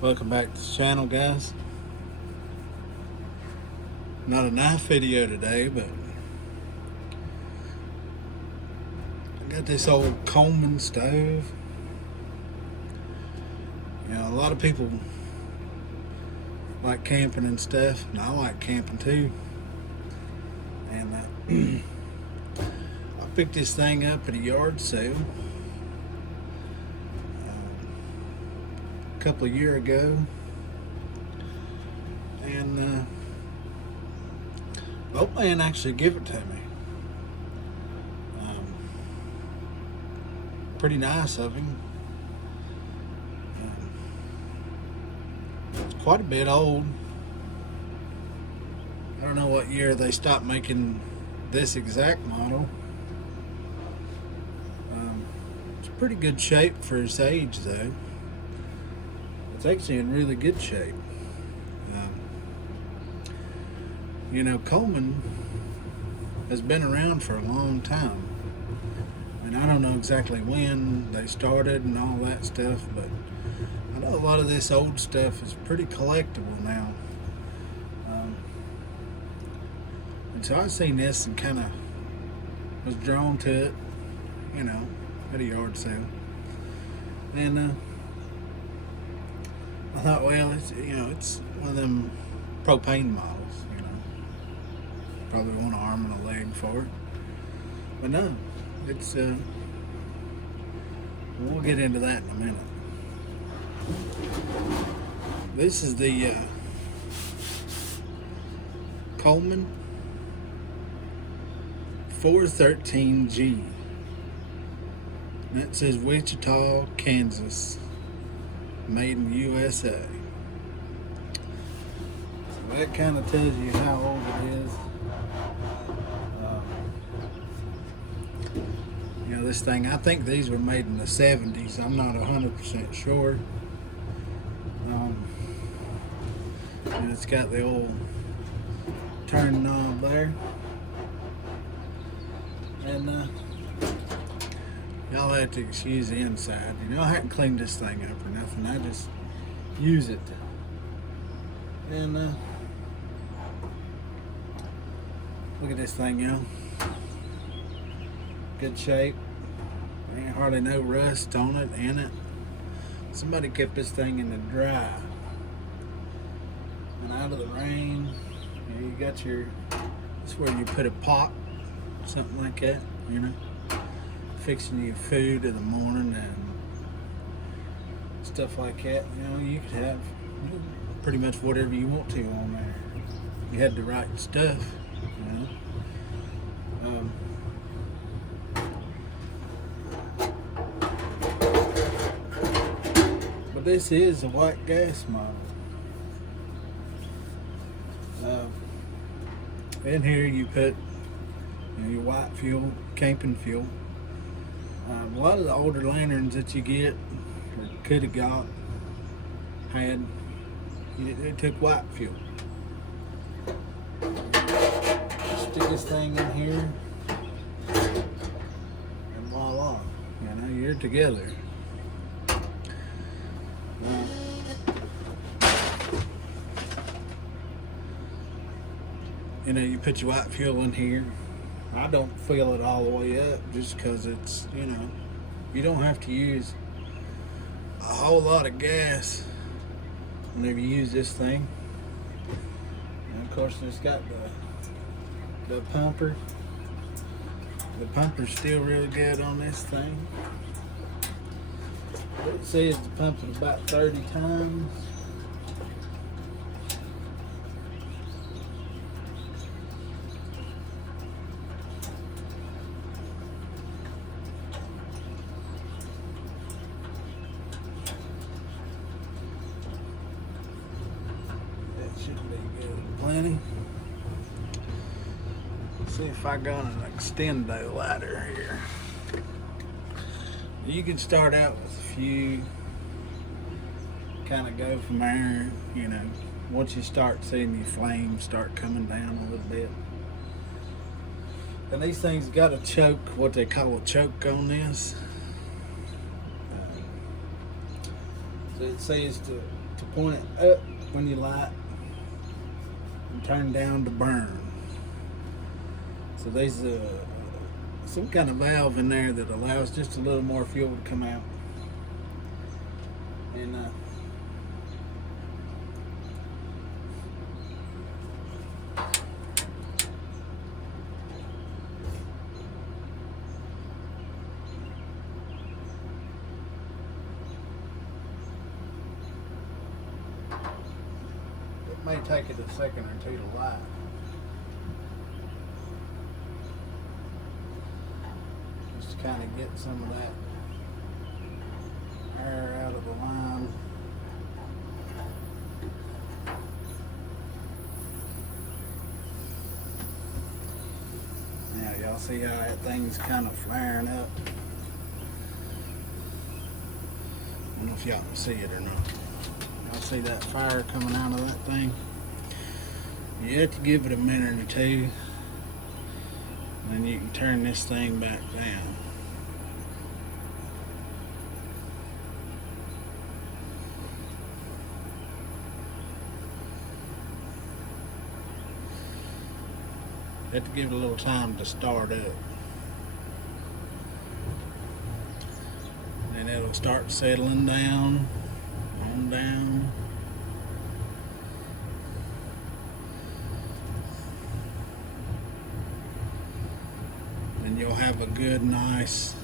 Welcome back to the channel, guys. Not a knife video today, but I got this old Coleman stove. You know, a lot of people like camping and stuff, and I like camping too. And I picked this thing up at a yard sale a couple of years ago, and the old man actually gave it to me. Pretty nice of him. It's quite a bit old. I don't know what year they stopped making this exact model. It's pretty good shape for its age, though. It's actually in really good shape. You know, Coleman has been around for a long time. And I don't know exactly when they started and all that stuff, but I know a lot of this old stuff is pretty collectible now. And so I seen this and kind of was drawn to it, you know, at a yard sale. And I thought, well, it's one of them propane models, you know. Probably want an arm and a leg for it. But no, it's, we'll get into that in a minute. This is the Coleman 413G. And that says Wichita, Kansas. Made in USA. So that kind of tells you how old it is. You know, this thing, I think these were made in the 70s. I'm not 100% sure. And it's got the old turn knob there. And y'all have to excuse the inside. You know, I haven't cleaned this thing up or nothing. I just use it. And look at this thing, y'all. Good shape. Ain't hardly no rust on it, in it. Somebody kept this thing in the dry and out of the rain. You got your, that's where you put a pot, something like that, you know, fixing your food in the morning and stuff like that. You know, you could have pretty much whatever you want to on there. You had the right stuff, you know. But this is a white gas model. In here you put, you know, your white fuel, camping fuel. A lot of the older lanterns that you get, or could have got, had, they took white fuel. Stick this thing in here, and voila, you know, you're together. You know, you put your white fuel in here. I don't fill it all the way up just because it's, you know, you don't have to use a whole lot of gas whenever you use this thing. And of course, it's got the pumper. The pumper's still really good on this thing. It says the pump is about 30 times. Should be good and plenty. Let's see if I got an extendo ladder here. You can start out with a few, kind of go from there, you know. Once you start seeing your flames start coming down a little bit. And these things got a choke, what they call a choke on this. So it says to to point it up when you light and turn down to burn. So there's some kind of valve in there that allows just a little more fuel to come out. And it may take it a second or two to light. Just to kind of get some of that air out of the line. Now y'all see how that thing's kind of flaring up. I don't know if y'all can see it or not. Y'all see that fire coming out of that thing? You have to give it a minute or two, and then you can turn this thing back down. You have to give it a little time to start up. And it'll start settling down, on down. And you'll have a good, nice,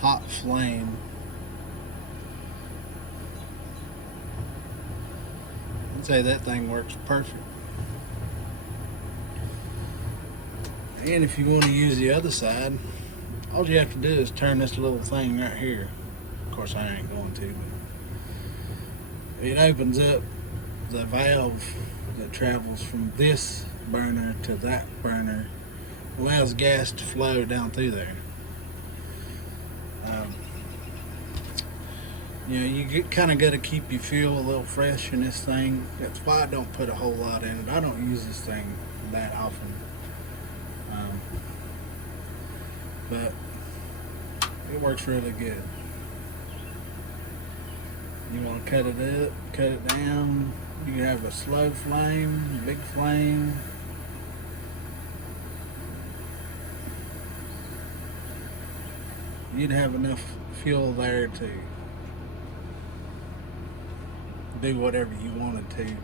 hot flame. I'd say that thing works perfect. And if you want to use the other side, all you have to do is turn this little thing right here. Of course, I ain't going to. But it opens up the valve that travels from this burner to that burner, allows gas to flow down through there. You kind of got to keep your fuel a little fresh in this thing. That's why I don't put a whole lot in it. I don't use this thing that often. But it works really good. You want to cut it up, cut it down. You can have a slow flame, big flame. You'd have enough fuel there to do whatever you wanted to.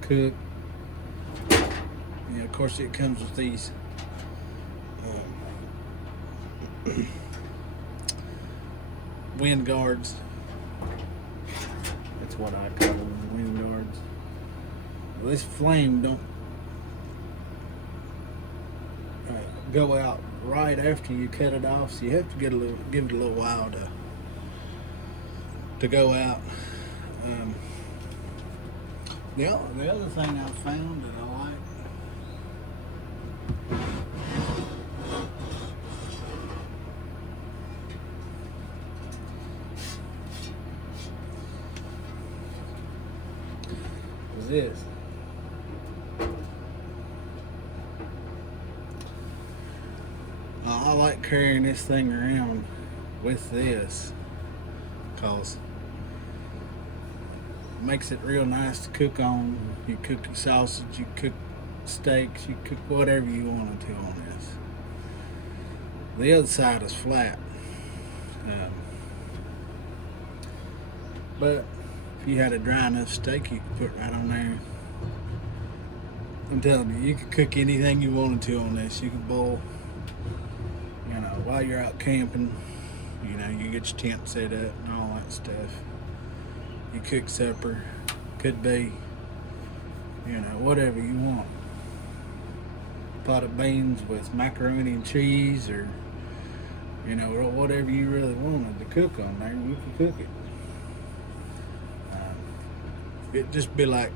Cook. Of course, it comes with these wind guards. That's what I call them, wind guards. Well, this flame don't go out right after you cut it off, so you have to give it a little while to go out. The other thing I found that I like is this. I like carrying this thing around with this because it makes it real nice to cook on. You cook your sausage, you cook steaks, you cook whatever you wanted to on this. The other side is flat. But if you had a dry enough steak, you could put right on there. I'm telling you, you could cook anything you wanted to on this. You could boil, while you're out camping, you get your tent set up and all that stuff. You cook supper, could be, whatever you want. Pot of beans with macaroni and cheese, or, or whatever you really wanted to cook on there, you could cook it. It'd just be like,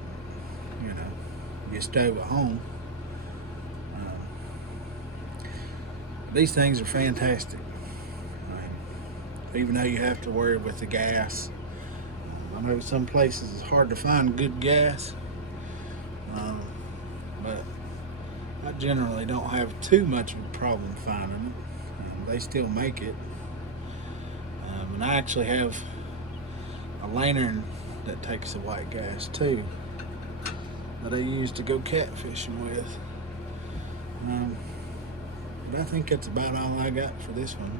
your stove at home. These things are fantastic. Even though you have to worry with the gas. I know some places it's hard to find good gas. But I generally don't have too much of a problem finding it. They still make it. And I actually have a lantern that takes the white gas too, that I use to go catfishing with. But I think that's about all I got for this one.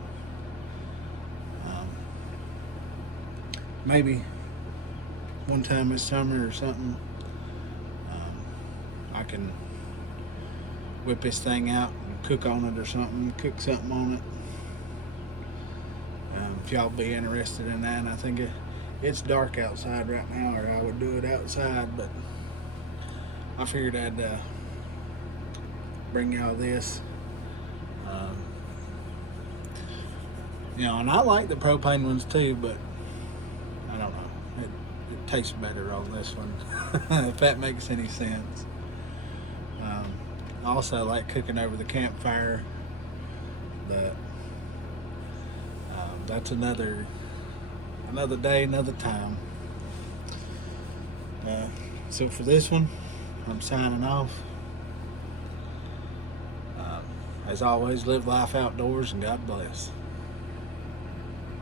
Maybe one time this summer or something, I can whip this thing out and cook on it or something, cook something on it. If y'all be interested in that, and I think it's dark outside right now, or I would do it outside, but I figured I'd bring y'all this. And I like the propane ones too, but I don't know. It tastes better on this one, if that makes any sense. I also like cooking over the campfire, but that's another day, another time. So for this one, I'm signing off. As always, live life outdoors and God bless.